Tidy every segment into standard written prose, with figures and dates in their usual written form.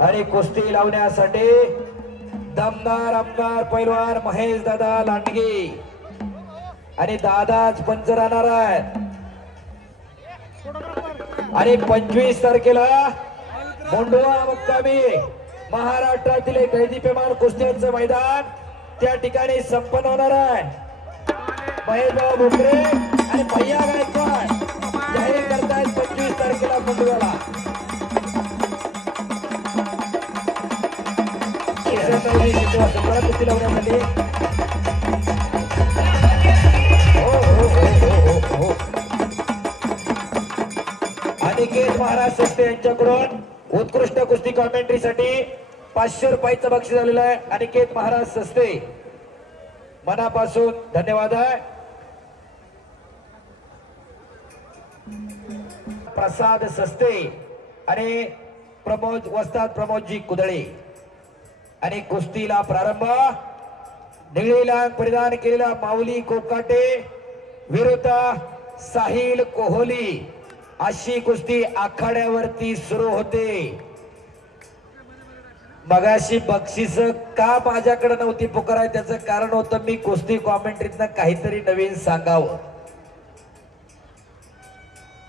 आणि कुस्ती लावण्यासाठी दमदार आमदार पैलवान महेश दादा लांडगे आणि दादाच पंच राहणार आहेत. आणि 25 तारखेला मोंडवा मुक्कामी महाराष्ट्रातील एक दैदिप्यमान कुस्त्यांचं मैदान त्या ठिकाणी संपन्न होणार आहे. महेशभाऊ भोकरे आणि भैया गायकवाड जाहीर करतायत 25 तारखेला मोंडव्याला. कुस्ती लावण्यासाठी अनिकेत महाराज सस्ते यांच्याकडून उत्कृष्ट कुस्ती कॉमेंट्रीसाठी 500 रुपयाचं बक्षीस आलेलं आहे. अनिकेत महाराज सस्ते मनापासून धन्यवाद आहे. प्रसाद सस्ते आणि वस्ताद प्रमोदजी कुदळे. आणि कुस्तीला प्रारंभ निळीला परिधान केलेला माऊली कोकाटे विरुद्ध साहिल कोहली अशी कुस्ती आखाड्यावरती सुरू होते. मगाशी बक्षीस का माझ्याकडे नव्हती पुकाराय त्याचं कारण होतं मी कुस्ती कॉमेंट्रीतनं काहीतरी नवीन सांगावं.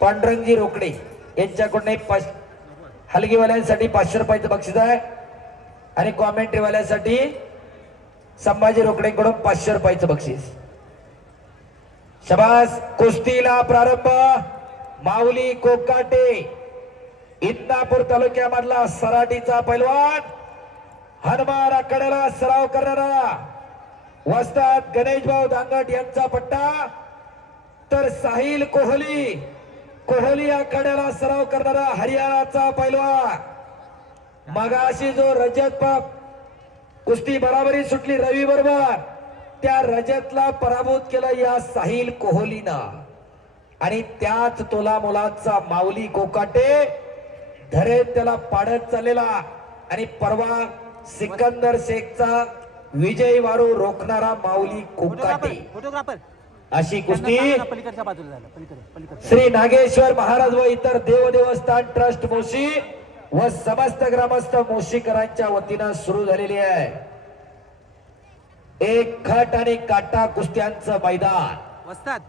पांडुरंगजी रोकडे यांच्याकडून हलगीवाल्यांसाठी 500 रुपयाचं बक्षीस आहे आणि कॉमेंट्रीवाल्यासाठी संभाजी रोकडेकडून 500 रुपयाचं बक्षीस. शबास. कुस्तीला प्रारंभ माऊली कोकाटे इंदापूर तालुक्यामधला सराटीचा पैलवान हनुमान आखाड्याला सराव करणारा वस्ताद गणेशभाऊ दांगट यांचा पट्टा तर साहिल कोहली आखाड्याला सराव करणारा हरियाणाचा पैलवान. मगाशी जो रजत कुस्ती बराबरी सुटली रवी बरोबर त्या रजतला पराभूत केलं या साहिल कोहलीनं. आणि त्याच तोला मुलाचा माऊली कोकाटे धरेत त्याला पाडत चाललेला आणि परवा सिकंदर शेखचा विजय वारू रोखणारा माऊली कोकाटे. अशी कुस्ती श्री नागेश्वर महाराज व इतर देवदेवस्थान ट्रस्ट मोशी व समस्त ग्रामस्थ मोशीकरांच्या वतीनं सुरू झालेली आहे. एक खट आणि काटा कुस्त्यांचं मैदान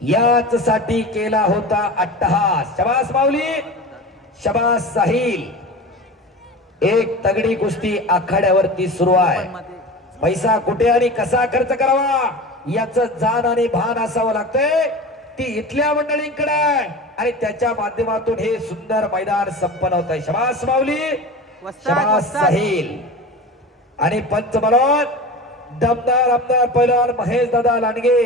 याच साठी केला होता अट्टहास. शबास माऊली, शबास साहिल. एक तगडी कुस्ती आखाड्यावरती सुरू आहे. पैसा कुठे आणि कसा खर्च करावा याच जाण आणि भान असावं लागतंय ती इथल्या मंडळींकडे आणि त्याच्या माध्यमातून हे सुंदर मैदान संपन्न होत आहे. शबास माऊली, शबास साहिल. आणि पंच म्हणून दमदार आमदार पैलवान महेश दादा लांडगे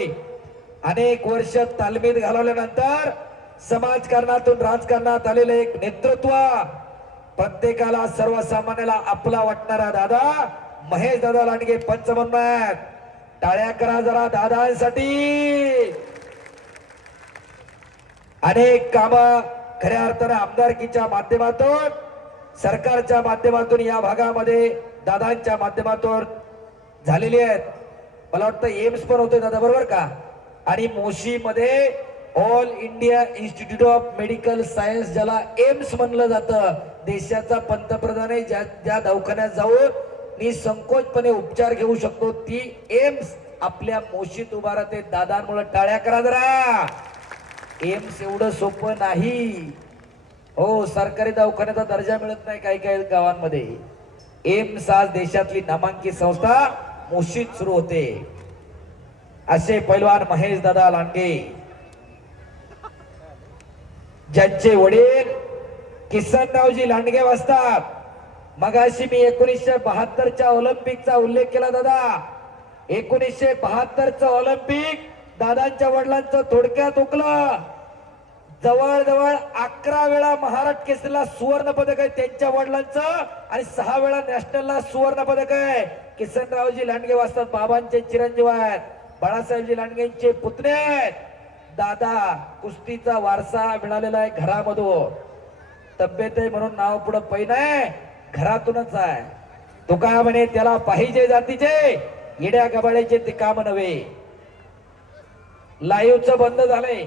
अनेक वर्ष तालमीत घालवल्यानंतर समाजकारणातून राजकारणात आलेले एक नेतृत्व प्रत्येकाला सर्वसामान्याला आपला वाटणारा दादा महेश दादा लांडगे पंच म्हणून आहेत. टाळ्या करा जरा दादांसाठी. अनेक काम खऱ्या अर्थानं आमदारकीच्या माध्यमातून सरकारच्या माध्यमातून या भागामध्ये दादांच्या माध्यमातून झालेली आहेत. मला वाटतं एम्स पण होते दादा बरोबर का. आणि मोशी मध्ये all India institute of medical science ज्याला एम्स म्हणलं जातं देशाचा पंतप्रधान ज्या दवाखान्यात जाऊन निसंकोचपणे उपचार घेऊ शकतो ती एम्स आपल्या मोशीत उभा राहते. दादांमुळे टाळ्या करा जरा. एम्स एवढं सोपं नाही हो. सरकारी दवाखान्याचा दर्जा मिळत नाही काही काही गावांमध्ये. एम्स आज देशातली नामांकित संस्था मोशीत सुरू होते. असे पैलवान महेश दादा लांडगे ज्यांचे वडील किसनरावजी लांडगे वाचतात. मगाशी मी 1972च्या ऑलिम्पिकचा उल्लेख केला दादा. 1972चं ऑलिम्पिक दादांच्या वडिलांचं थोडक्यात उकलं. जवळजवळ 11 वेळा महाराष्ट्र केसरीला सुवर्ण पदक आहे त्यांच्या वडिलांचं आणि 6 वेळा नॅशनलला सुवर्ण पदक आहे. किसनरावजी लांडगे वाचतात बाबांचे चिरंजीव आहेत. बाळासाहेबजी लांडगेंचे पुतणे आहेत. दादा कुस्तीचा वारसा मिळालेला आहे घरामधून. तब्येत आहे म्हणून नाव पुढे पै नाही घरातूनच आहे. तुका म्हणे त्याला पाहिजे जातीचे येड्या गबाळ्याचे ते काम नव्हे. लाईव्हचं बंद झालंय.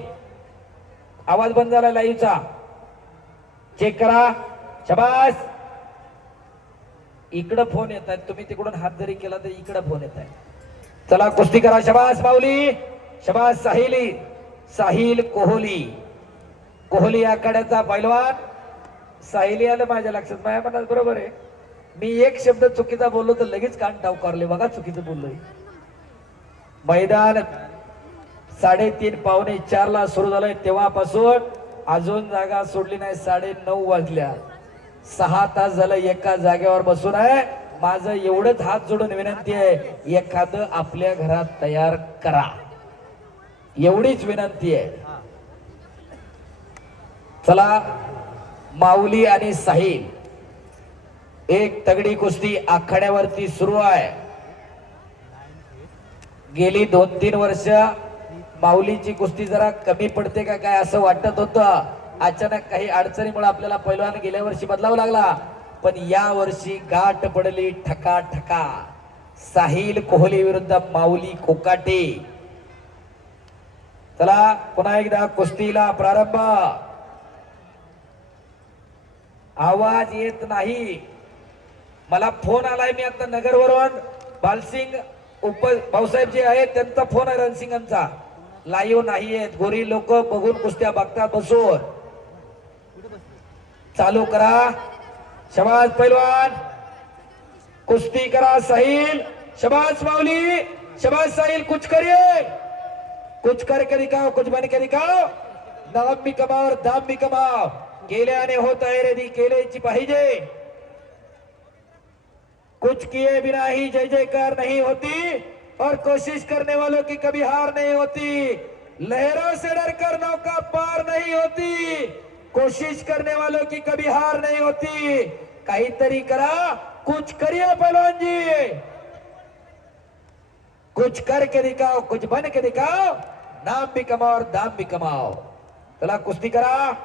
आवाज बंद झाला लाईव्हचा. चेक करा. शबास. इकडं फोन येत आहेत, तुम्ही तिकडून हात जरी केला तर इकडं फोन येत आहे. चला कुस्ती करा. शबास माऊली, शबास साहिली, साहिल कोहली. कोहली आखाड्याचा पैलवान. साहिली आलं माझ्या लक्षात, माझ्या मनात बरोबर आहे. मी एक शब्द चुकीचा बोललो तर लगेच कान टावकारले, बघा चुकीचं बोललोय. मैदान 3:30 पावणे 4 ला सुरू झालंय, तेव्हापासून अजून जागा सोडली नाही. 9:30 वाजल्या. 6 तास झालं एका जागेवर बसून आहे. माझं एवढंच हात जोडून विनंती आहे, एखादं आपल्या घरात तयार करा, एवढीच विनंती आहे. चला माऊली आणि साहिल, एक तगडी कुस्ती आखाड्यावरती सुरू आहे. गेली 2-3 वर्ष माऊलीची कुस्ती जरा कमी पडते का काय असं वाटत होतं. अचानक काही अडचणीमुळे आपल्याला पैलवान गेल्या वर्षी बदलावा लागला, पण या वर्षी गाठ पडली ठका ठका. साहिल कोहली विरुद्ध माऊली कोकाटे. चला पुन्हा एकदा कुस्तीला प्रारंभ. आवाज येत नाही. मला फोन आलाय, मी आता नगरवरून बालसिंग भाऊसाहेब जे आहेत त्यांचा फोन आहे रणसिंगांचा. लाईव्ह नाही आहेत, गोरी लोक बघून कुस्त्या बघतात बसून. चालू करा. शबाज पैलवान, कुस्ती करा. साहिल, शबाज माऊली, शबाज साहिल. कुछ करिए, कुछ करके दिखाओ, कुछ बन के दिखाओ. नाम भी कमाओ और दाम भी कमाओ. केल्याने होत आहे रेडी, केल्याची पाहिजे. कुछ किए बिना ही जय जयकार नहीं होती, और कोशिश करने वालों की कभी हार नहीं होती. लहरों से डरकर नौका पार नहीं होती, कोशिश करने वालों की कभी हार नहीं होती. काहीतरी करा, कुछ करिए पहलवान जी, कुछ करके दिखाओ, कुछ बन के दिखाओ. नाम भी कमाओ और दाम भी कमाओ. चला कुस्ती करा.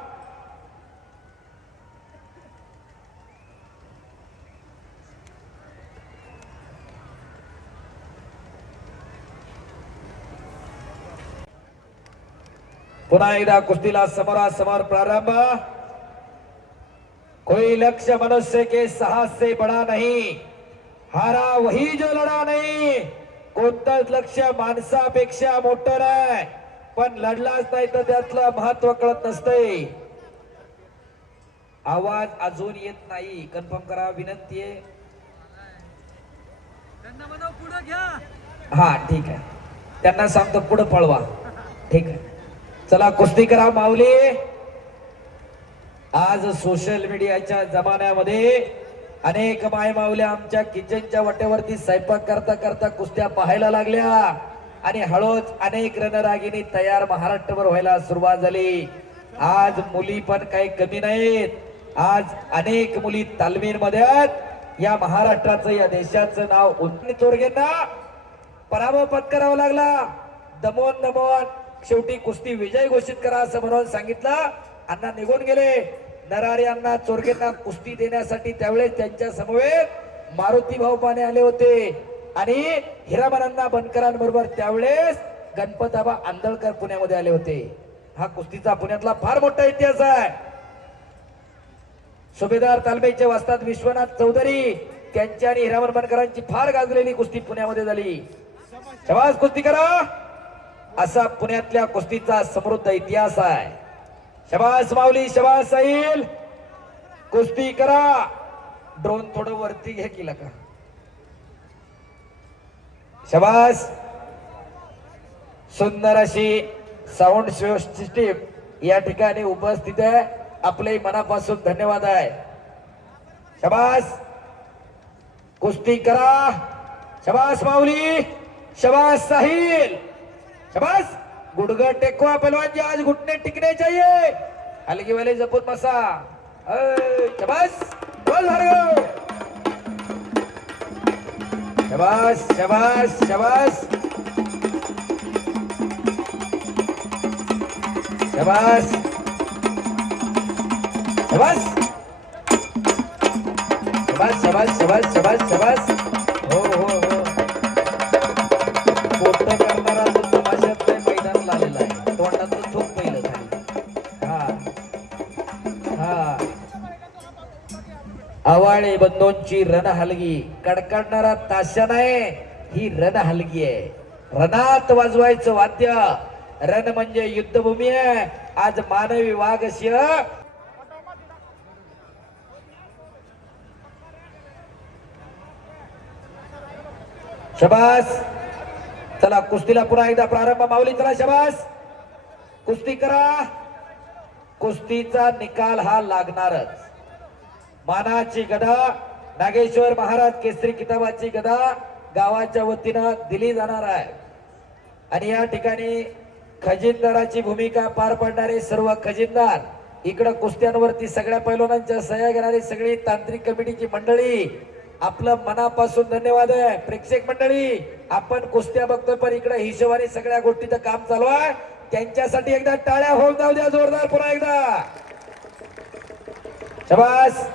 पुन्हा एकदा कुस्तीला समोरासमोर प्रारंभ. कोई लक्ष्य मनुष्य के साहस से बड़ा नहीं, हारा वही जो लढा नाही. कोणतंच लक्ष्य माणसापेक्षा मोठं नाही, पण लढलाच नाही तर त्यातलं महत्व कळत नसते. आवाज अजून येत नाही, कन्फर्म करा विनंती आहे. हा ठीक आहे, त्यांना सांगतो पुढे पळवा. ठीक आहे, चला कुस्ती करा माऊली. आज सोशल मीडियाच्या जमान्यामध्ये अनेक माय माऊल्या आमच्या किचनच्या वाटेवरती स्वयंपाक करता करता कुस्त्या पाहायला लागल्या, आणि हळूच अनेक रणरागिणी तयार महाराष्ट्रभर व्हायला सुरुवात झाली. आज मुली पण काही कमी नाहीत. आज अनेक मुली तालमीमध्ये आहेत. या महाराष्ट्राचं, या देशाचं नाव उन्नती चोरगेंना पराभव पत्करावा लागला. दमोन दमोन शेवटी कुस्ती विजय घोषित करा असं म्हणून सांगितलं. अण्णा निघून गेले. नरारी अण्णा चोरगेंना कुस्ती देण्यासाठी त्यावेळेस त्यांच्या समवेत मारुती भाऊ पाने आले होते, आणि हिरामनअण्णा बनकरांबरोबर त्यावेळेस गणपताबा आंदळकर पुण्यामध्ये आले होते. हा कुस्तीचा पुण्यातला फार मोठा इतिहास आहे. सुभेदार तालमीचे वस्ताद विश्वनाथ चौधरी त्यांच्या आणि हिरामन बनकरांची फार गाजलेली कुस्ती पुण्यामध्ये झाली. शबास कुस्ती करा. असा पुण्यातल्या कुस्तीचा समृद्ध इतिहास आहे. शबास माऊली, शबास साहिल. कुस्ती करा. ड्रोन थोडं वरती घ्या केला का. शबास. सुंदर अशी साऊंड सिस्टीम या ठिकाणी उपस्थित आहे. आपले मनापासून धन्यवाद आहे. शबास. कुस्ती करा. शबास माऊली, शबास साहिल. शबास. गुडघा टेकवा पहलवान जी, आज घुटने टिकने चाहिए. हलकी वाले जपून बसा. शबास. बोल भार्गव. शबास शबास शबास शबास शबास शबास शबास शबास शबास शबास. हो हो हो, पोट करणारा जो तमाशात मैदानाला आलेला आहे, तोंडातून थूक पहिलं झाली. हा हा आवाळे बंधूंची रणहलगी, कडकडणारा ताशा नाही, ही रणहलगी आहे. रणात वाजवायचं वाद्य. रण म्हणजे युद्धभूमी आहे. आज मानवी वाघस्य शबास. चला कुस्तीला पुन्हा एकदा प्रारंभ. माऊली चला शबास, कुस्ती करा. कुस्तीचा निकाल हा लागणारच. मानाची गदा, नागेश्वर महाराज केसरी किताबाची गदा गावाच्या वतीनं दिली जाणार आहे. आणि या ठिकाणी खजिनदाराची भूमिका पार पाडणारे सर्व खजिनदार, इकडं कुस्त्यांवरती सगळ्या पैलवानांच्या सह्या घेणारी सगळी तांत्रिक कमिटीची मंडळी, आपलं मनापासून धन्यवाद आहे. प्रेक्षक मंडळी, आपण कुस्त्या बघतोय पण इकडे हिशोबाने सगळ्या गोष्टीचं काम चालू आहे. त्यांच्यासाठी एकदा टाळ्या होऊन जाऊ द्या जोरदार. पुन्हा एकदा शबास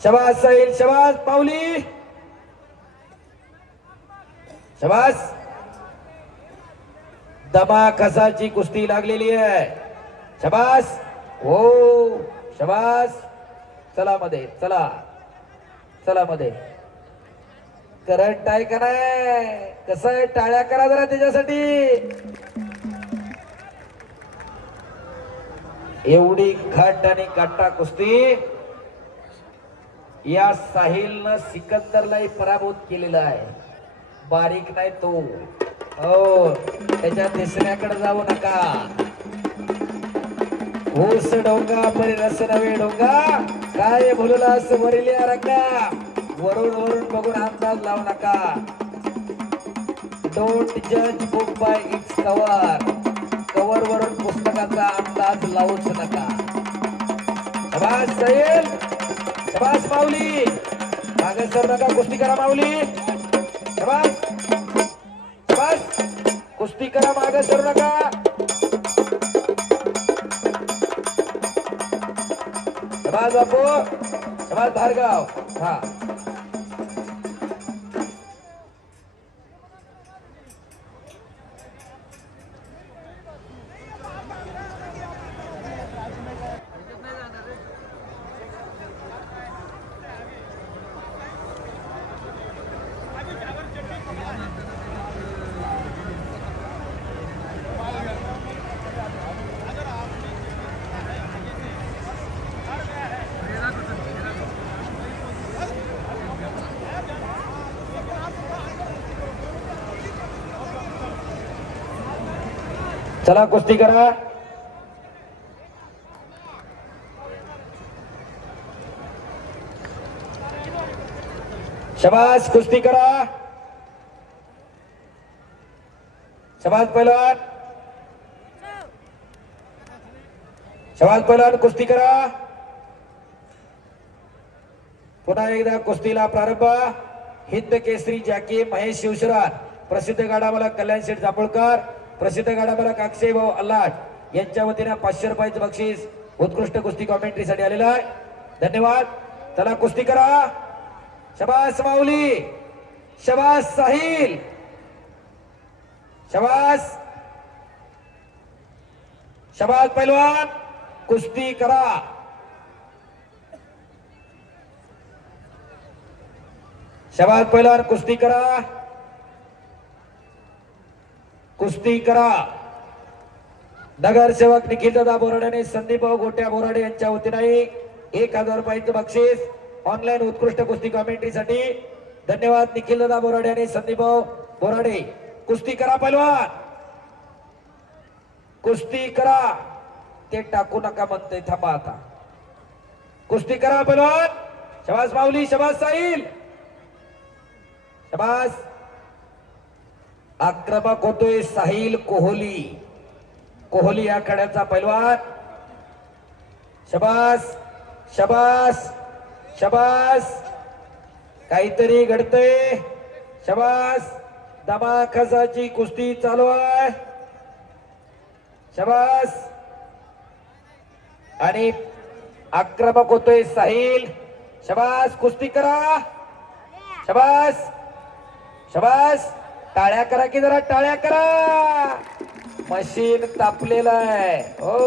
शबास साहिल, शबास पावली, शबास. दमा कसाची कुस्ती लागलेली आहे. शबास, हो शबास. चला मध्ये, चला चला मध्ये. करंट आहे का नाही? कसं आहे, टाळ्या करा जरा त्याच्यासाठी. एवढी घट आणि काटा कुस्ती या साहिलनं सिकंदरलाही पराभूत केलेला आहे. बारीक नाही तो. हो, त्याच्या तिसऱ्याकडे जाऊ नका. ऊस डोंगा परी रस नवे डोंगा, काय बोललास वरिल्या रंगा. वरून वरून बघून अंदाज लावू नका. डोंट जज book by it's cover. Cover वरून पुस्तकाचा अंदाज लावूच नका. शबास साहिल, शबास माऊली. मागे सर नका, कुस्ती करा माऊली. शबास शबास, कुस्ती करा, मागे सरू नका. शबास बापू, शबास भार्गव. हा चला कुस्ती करा. शबास, कुस्ती करा. शबास पहलवान, शबास पहलवान, कुस्ती करा. पुन्हा एकदा कुस्तीला प्रारंभ. हिंद केसरी जॅकी महेश शिवशरण, प्रसिद्ध गाडामालक कल्याण शेठ जांभूळकर, प्रसिद्ध गाडामालक अक्षय भाऊ अल्लाट यांच्या वतीने 500 रुपयाचं बक्षीस उत्कृष्ट कुस्ती कॉमेंट्री साठी आलेलं आहे. धन्यवाद. चला कुस्ती करा. शबास माऊली, शबास साहिल, शबास शबास पैलवान, कुस्ती करा. शबास पैलवान, कुस्ती करा. कुस्ती करा. नगरसेवक निखिल दादा बोराडे आणि संदीप गोट्या बोराडे यांच्या वतीने 1000 रुपयाचं बक्षीस ऑनलाईन उत्कृष्ट कुस्ती कॉमेंट्री साठी. धन्यवाद निखिल दादा बोराडे आणि संदीप बोराडे. कुस्ती करा पैलवान, कुस्ती करा. ते टाकू नका म्हणते, थांबा आता. कुस्ती करा पैलवान. शबास माऊली, शबास साहिल, शबास. आक्रमक होतोय साहिल कोहली. कोहली या खड्याचा पैलवान. शबास शबास शबास. काहीतरी घडतंय. शबास. दमाखासाची कुस्ती चालू आहे. शबास. आणि आक्रमक होतोय साहिल. शबास, कुस्ती करा. शबास शबास. टाळ्या करा की जरा, टाळ्या करा. मशीन तापलेलं आहे. हो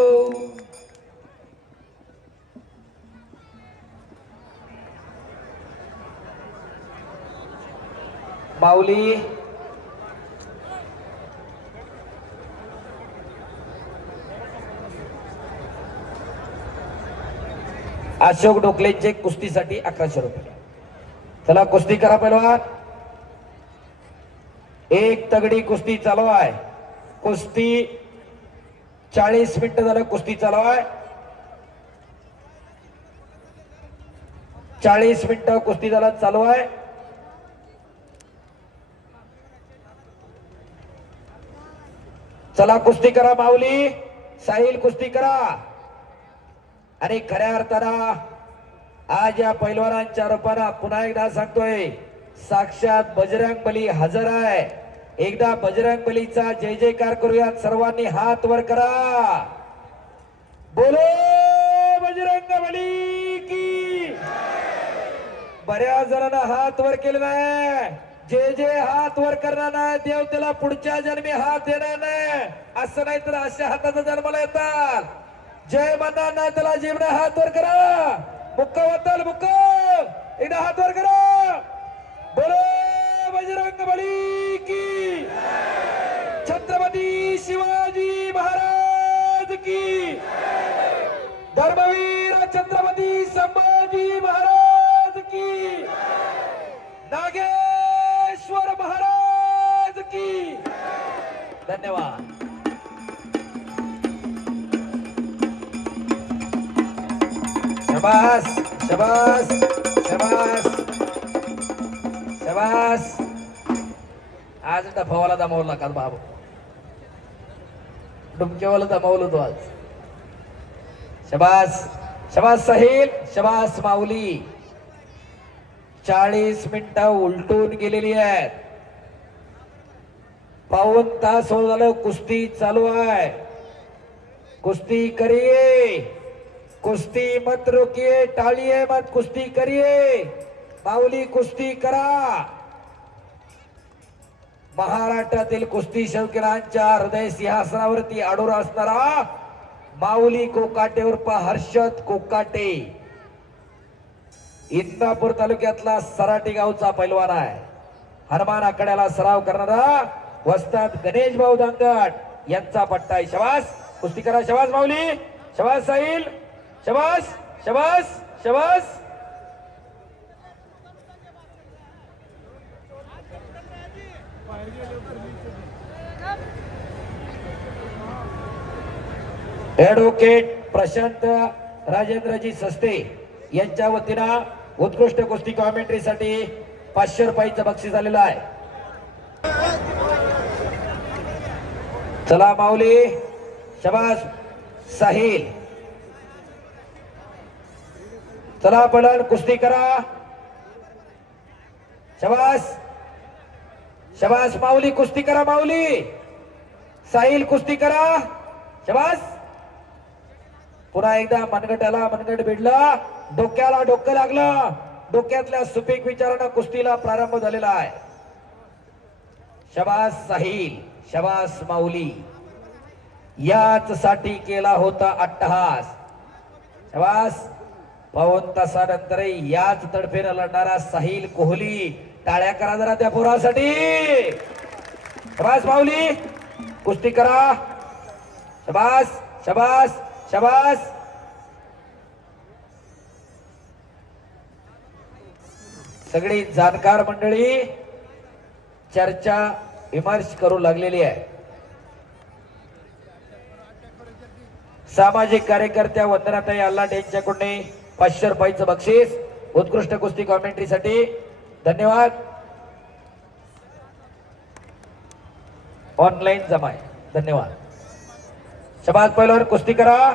माऊली अशोक डोकलेंचे कुस्तीसाठी 1100 रुपये. चला कुस्ती करा पहिलवान. एक तगडी कुस्ती चालू आहे. कुस्ती 40 मिनिटं झालं कुस्ती चालू आहे. 40 मिनिटं कुस्ती झाला चालू आहे. चला कुस्ती करा माऊली साहिल कुस्ती करा. आणि खऱ्या अर्थानं आज या पैलवानांच्या रूपानं पुन्हा एकदा सांगतोय साक्षात बजरंग बली हजर आहे. एकदा बजरंग बलीचा जय जयकार करूयात. सर्वांनी हात वर करा. बोलो बजरंग बली की. बऱ्याच जणांना हात वर केले नाही. जे हात वर करणार नाही देव त्याला पुढच्या जन्मी हात देणार नाही. असं नाही तर अशा हाताचा जन्माला येतात. जय म्हणणार नाही त्याला जीवना हात वर करा. मुक्क वतल मुक्क एकदा हात वर करा. बोलो बजरंग बली की. छत्रपती शिवाजी महाराज की. धर्मवीर छत्रपती संभाजी महाराज की. नागेश्वर महाराज की. धन्यवाद. शबास शबास शबास शबास. आज डफावाला दमावला का बाबा. डुमकेवाला दमावलं तो आज. शबास शबास साहिल शबास माऊली. 40 मिनिटं उलटून गेलेली आहेत. पाऊण तास होत झालं कुस्ती चालू आहे. कुस्ती करिए कुस्ती मत रोकिए टाळिए मत कुस्ती करिए. माऊली कुस्ती करा. महाराष्ट्रातील कुस्ती शौकीनांच्या हृदय सिंहासनावरती आडूर असणारा माऊली कोकाटे उर्फ हर्षद कोकाटे इंदापूर तालुक्यातला सराटी गावचा पैलवान आहे. हनुमान आकड्याला सराव करणारा वस्ताद गणेश भाऊ दांगट यांचा पट्टा आहे. शबास कुस्ती करा. शबास माऊली शबास साहिल शबास शबास शबास. ऍडव्होकेट प्रशांत राजेंद्रजी सस्ते यांच्या वतीनं उत्कृष्ट कुस्ती कॉमेंट्रीसाठी 500 रुपयाचं बक्षीस आलेलं आहे. चला माऊली शबास साहिल. चला पलन कुस्ती करा. शबास शबास माऊली कुस्ती करा. माऊली साहिल कुस्ती करा. शबास. पुन्हा एकदा मनगटाला मनगट भिडला. डोक्याला डोकं लागलं. डोक्यातल्या सुपीक विचारानं कुस्तीला प्रारंभ झालेला आहे. शबास साहिल शबास माऊली. याच साठी केला होता अट्टहास. शबास. पाऊण तासानंतर याच तडफेनं लढणारा साहिल कोहली. टाळ्या करा जरा त्या पोरासाठी. शबास माऊली कुस्ती करा. शबास शबास शबास. सगळी जाणकार मंडळी चर्चा विमर्श करू लागलेली आहे. सामाजिक कार्यकर्त्या वंदनाताई आल्लाट यांच्याकडून 500 रुपयाचं बक्षीस उत्कृष्ट कुस्ती कॉमेंट्रीसाठी. धन्यवाद. ऑनलाईन जमा आहे. धन्यवाद. शबास पहिलवान कुस्ती करा.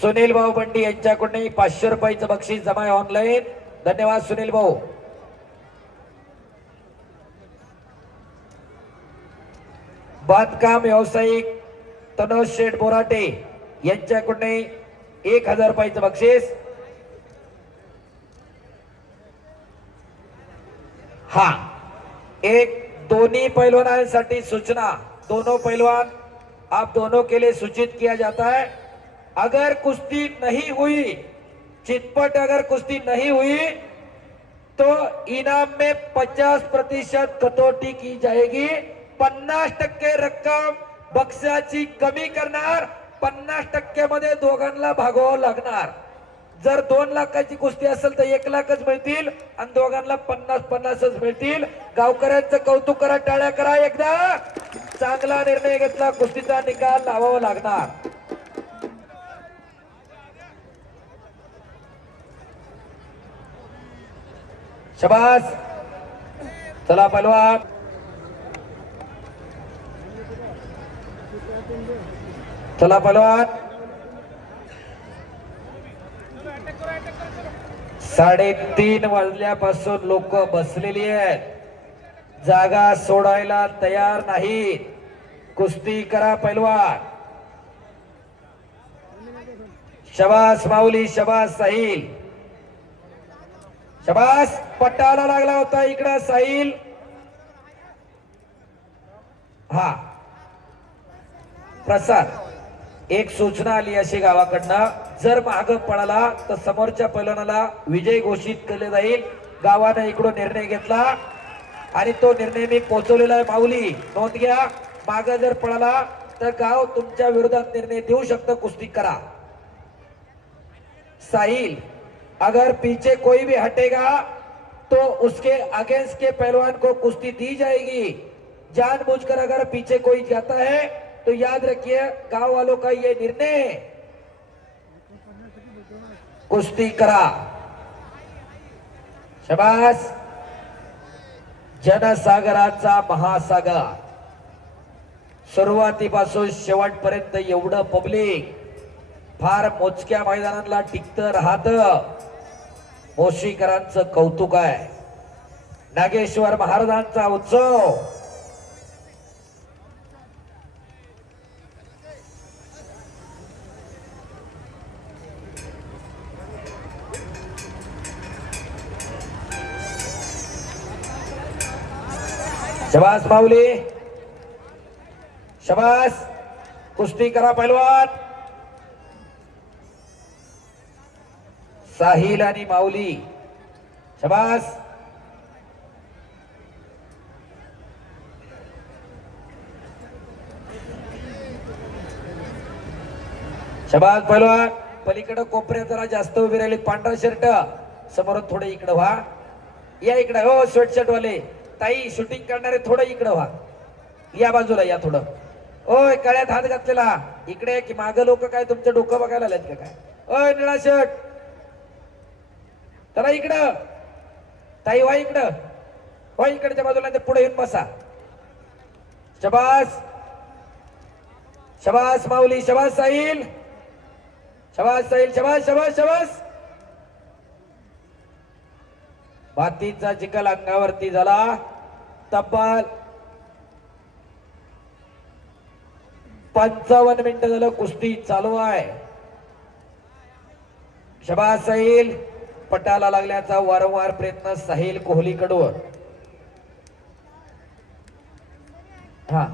सुनील भाऊ बंडी यांच्याकडून 500 रुपयाचं बक्षीस जमा आहे ऑनलाईन. धन्यवाद सुनील भाऊ. बांधकाम व्यावसायिक तनोज शेठ बोराटे यांच्याकडून 1000 रुपयाचं बक्षीस. हा एक दोनों पहलवानों सूचना. दोनों पहलवान आप दोनों के लिए सूचित किया जाता है. अगर कुश्ती नहीं हुई चितपट अगर कुश्ती नहीं हुई तो इनाम में 50% कटौती की जाएगी. 50% रक्कम बक्षाची कमी करणार. 50% मध्ये दोघांना भागवावं लागणार. जर 2 लाखाची कुस्ती असेल तर 1 लाखच मिळतील आणि दोघांना 50-50च मिळतील. गावकऱ्यांचं कौतुक करा, टाळ्या करा. एकदा चांगला निर्णय घेतला, कुस्तीचा निकाल लावावा लागणार. शाबास. चला पहलवान. चला पहलवान. 3:30 वाजल्यापासून लोक बसलेली आहेत, जागा सोडायला तयार नाहीत. कुस्ती करा पहलवान. शाबास माऊली, शाबास साहिल, शाबास. पटाला लागला होता इकडं साहिल. हा प्रसाद, एक सूचना आली अशी गावाकडनं, जर माग पळाला तर समोरच्या पैलवानाला विजय घोषित केले जाईल. गावानं इकडून निर्णय घेतला आणि तो निर्णय मी पोहोचवलेला आहे. माऊली नोंद घ्या. माग जर पळाला तर गाव तुमच्या विरोधात निर्णय देऊ शकतं. कुस्ती करा. साहिल, अगर पीछे कोई भी हटेगा तो उसके अगेंस्ट के पहलवान को कुश्ती दी जाएगी. जानबूझकर अगर पीछे कोई जाता है तो याद रखिए गांव वालों का ये निर्णय है. कुस्ती करा. शाबास. जनसागराचा महासागर, सुरुवातीपासून शेवटपर्यंत एवढं पब्लिक फार मोजक्या मैदानाला टिकतं राहतं. मोशीकरांचं कौतुक आहे. नागेश्वर महाराजांचा उत्सव. शाबास माऊली, शाबास. कुस्ती करा पहलवान. साहिल आणि माऊली, शाबास. शाबास पहलवान. पलीकडे कोपऱ्यात जरा जास्त उभे राहिले. पांढरा शर्ट समोर थोडे इकडे व्हा. या इकडे. हो स्वेटशर्ट वाले ताई, शूटिंग करणारे थोडं इकडे व्हा. या बाजूला या थोडं. ओय कळ्यात हात घातलेला इकडे की माग लोक काय तुमचं डोकं बघायला आलेत का काय? ओय निळा शर्ट, चला इकडं. ताई व्हा इकडं. हो इकडच्या बाजूला ते पुढे येऊन बसा. शाबास. शाबास माऊली, शाबास साहिल, शाबास साहिल, शाबास शाबास शाबास. मातीचा चिखल अंगावरती झाला. तब्बल 55 मिनिटं झालं कुस्ती चालू आहे. शाबास साहिल. पटाला लागल्याचा वारंवार प्रयत्न साहिल कोहलीकडून. हा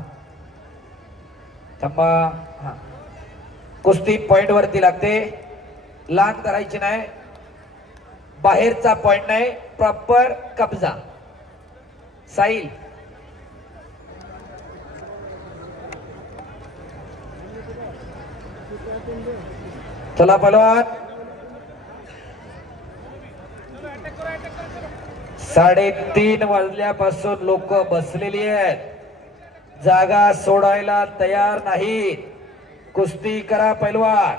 थांबा. हा कुस्ती पॉइंट वरती लागते. लांब करायची नाही, बाहेरचा पॉइंट नाही, प्रॉपर कब्जा. साहिल चला पहलवान. 3:30 वाजल्यापासून लोक बसलेली आहेत, जागा सोडायला तयार नाहीत. कुस्ती करा पहलवान.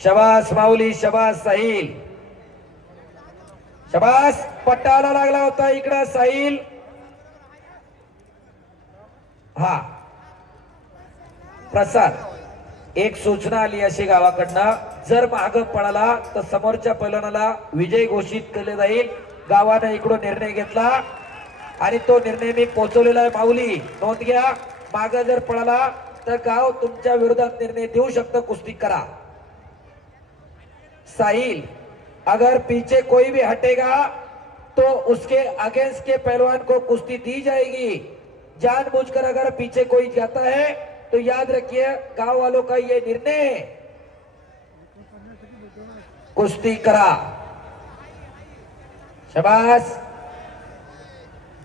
शाबास माऊली, शाबास साहिल, शाबास. पटाला लागला होता इकडं साहिल. हा प्रसाद, एक सूचना आली अशी गावाकडनं, जर माग पळाला तर समोरच्या पैलवानाला विजय घोषित केले जाईल. गावाने इकडून निर्णय घेतला आणि तो निर्णय मी पोहोचवलेला आहे. माऊली नोंद घ्या. माग जर पळाला तर गाव तुमच्या विरोधात निर्णय देऊ शकतं. कुस्ती करा. साहिल, अगर पीछे कोई भी हटेगा तो उसके अगेंस्ट के पहलवान को कुश्ती दी जाएगी. जानबूझकर अगर पीछे कोई जाता है तो याद रखिए गांव वालों का ये निर्णय है. कुश्ती करा. शबास.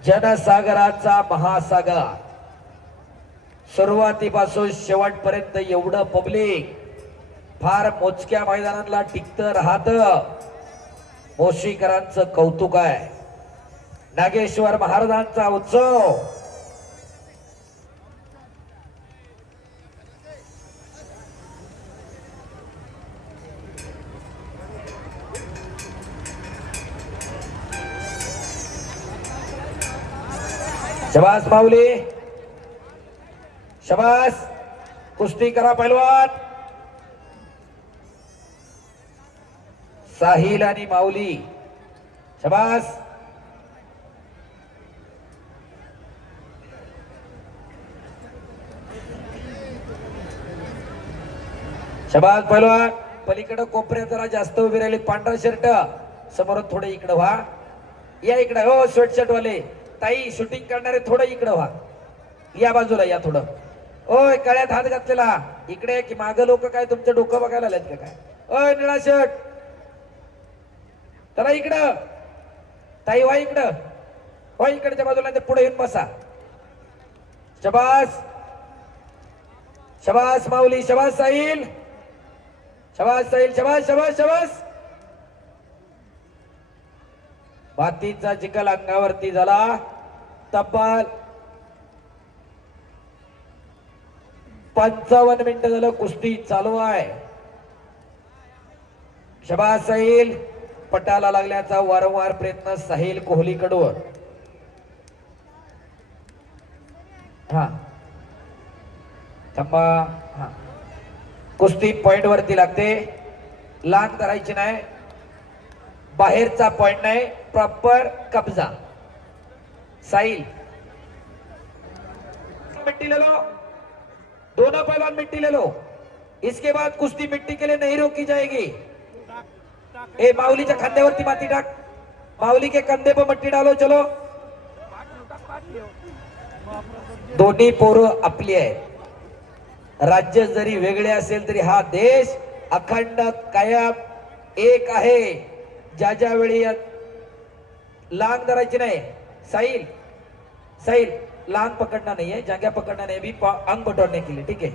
जनसागराचा महासागर, सुरुवातीपासून शेवटपर्यंत एवढं पब्लिक फार मोजक्या मैदानाला टिकत राहत. मोशीकरांचं कौतुक आहे. नागेश्वर महाराजांचा उत्सव. शबास माऊली, शबास. कुस्ती करा पैलवान. साहिल आणि माऊली, शबास. शबास पैलवान. पलीकडे कोपऱ्यात जरा जास्त उभी राहिली. पांढरा शर्ट समोर थोडे इकडे व्हा. या इकडे. हो स्वेटशर्ट वाले ताई, शूटिंग करणारे थोडं इकडे व्हा. या बाजूला या थोडं. ओय कळ्यात हात घातलेला इकडे की माग लोक काय तुमचं डोकं बघायला आलेत का काय? ओय निळा शर्ट चला इकडं. ताई व्हा इकडं. हो इकडच्या बाजूला ते पुढे येऊन बसा. शबास. शबास माऊली, शबास साहिल, शबास साहिल, शबास शबास शबास. मातीचा चिखल अंगावरती झाला. तब्बल 55 मिनिटं झालं कुस्ती चालू आहे. शबास साहिल. पटाला लागल्याचा वारंवार प्रयत्न साहिल कोहलीकडून. हा थांबा. हा कुस्ती पॉइंट वरती लागते. लांब करायची नाही. बाहेरचा पॉइंट नहीं, प्रॉपर कब्जा. साहिल मिट्टी ले लो. दोनों पहलवान मिट्टी ले लो. इसके बाद कुश्ती मिट्टी के लिए नहीं रोकी जाएगी. ए माऊलीच्या खांद्यावरती माती टाक. माऊली के कंधे पर मट्टी डालो. चलो. दोन्ही पोरं आपली आहेत. राज्य जरी वेगळे असेल तरी हा देश अखंड कायम एक आहे. ज्या ज्या वेळी लांग धरायची नाही. साहिल, साहिल लांग पकड़ना नहीं है, जांघ्या पकड़ना नहीं, अभी अंग बटोरने के लिए. ठीक है,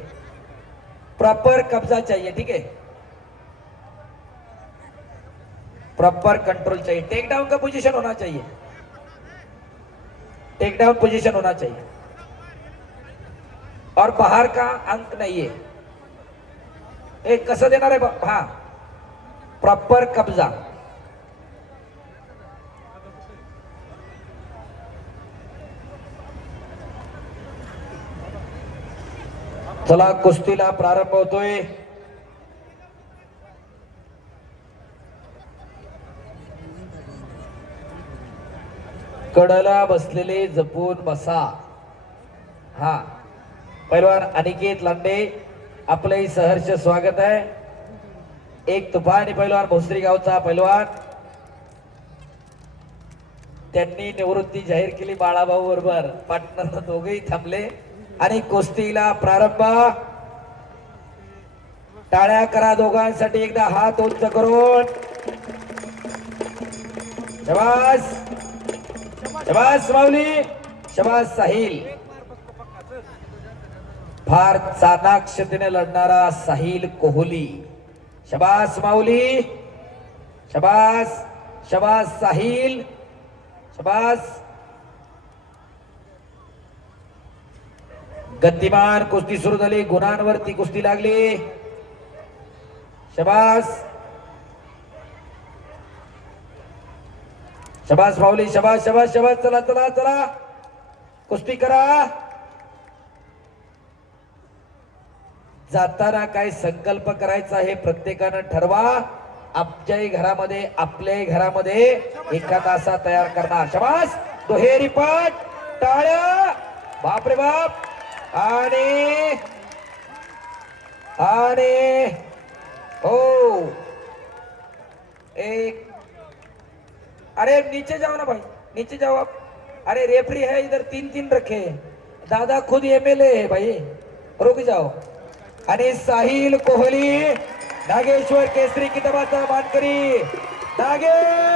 प्रॉपर कब्जा चाहिए. ठीक है, प्रॉपर कंट्रोल चाहिए. टेक डाउन का पोजीशन होना चाहिए. टेक डाउन पोजीशन होना चाहिए और बाहर का अंक नहीं है. एक कसं देणार आहे. हा प्रॉपर कब्जा. चला कुस्तीला प्रारंभ होतोय. कडला बसलेले जपून बसा. हा पैलवान अनिकेत लांडे आपले सहर्ष स्वागत आहे. एक तुफानी पैलवान भोसरी गावचा पैलवान, त्यांनी निवृत्ती जाहीर केली बाळाभाऊ बरोबर. पार्टनर दोघेही थांबले आणि कुस्तीला प्रारंभ. टाळ्या करा दोघांसाठी एकदा. हात उंच करून. शबास, शबास माऊली, शबास साहिल. फार चाणाक्षतेने लढणारा साहिल कोहली. शबास माऊली, शबास, शबास साहिल, शबास. गतिमान कुस्ती सुरू झाली. गुणांवरती कुस्ती लागली. शबास, शबास माऊली, शबास शबास शबास. चला चला चला कुस्ती करा. जाताना काय संकल्प करायचा हे प्रत्येकानं ठरवा. आमच्याही घरामध्ये आपल्याही घरामध्ये एखादा असा तयार करणार. शबास. दुहेरी पाठ. टाळ्या. बाप रे बाप. आणि आणि हो एक. अरे नीचे जाओ ना भाई, नीचे जाओ आप. अरे रेफरी है इधर, 3-3 रखे. दादा खुद एमएलए है भाई, रुक जाओ. आणि साहिल कोहली नागेश्वर केसरी किताबाचा मानकरी. नागेश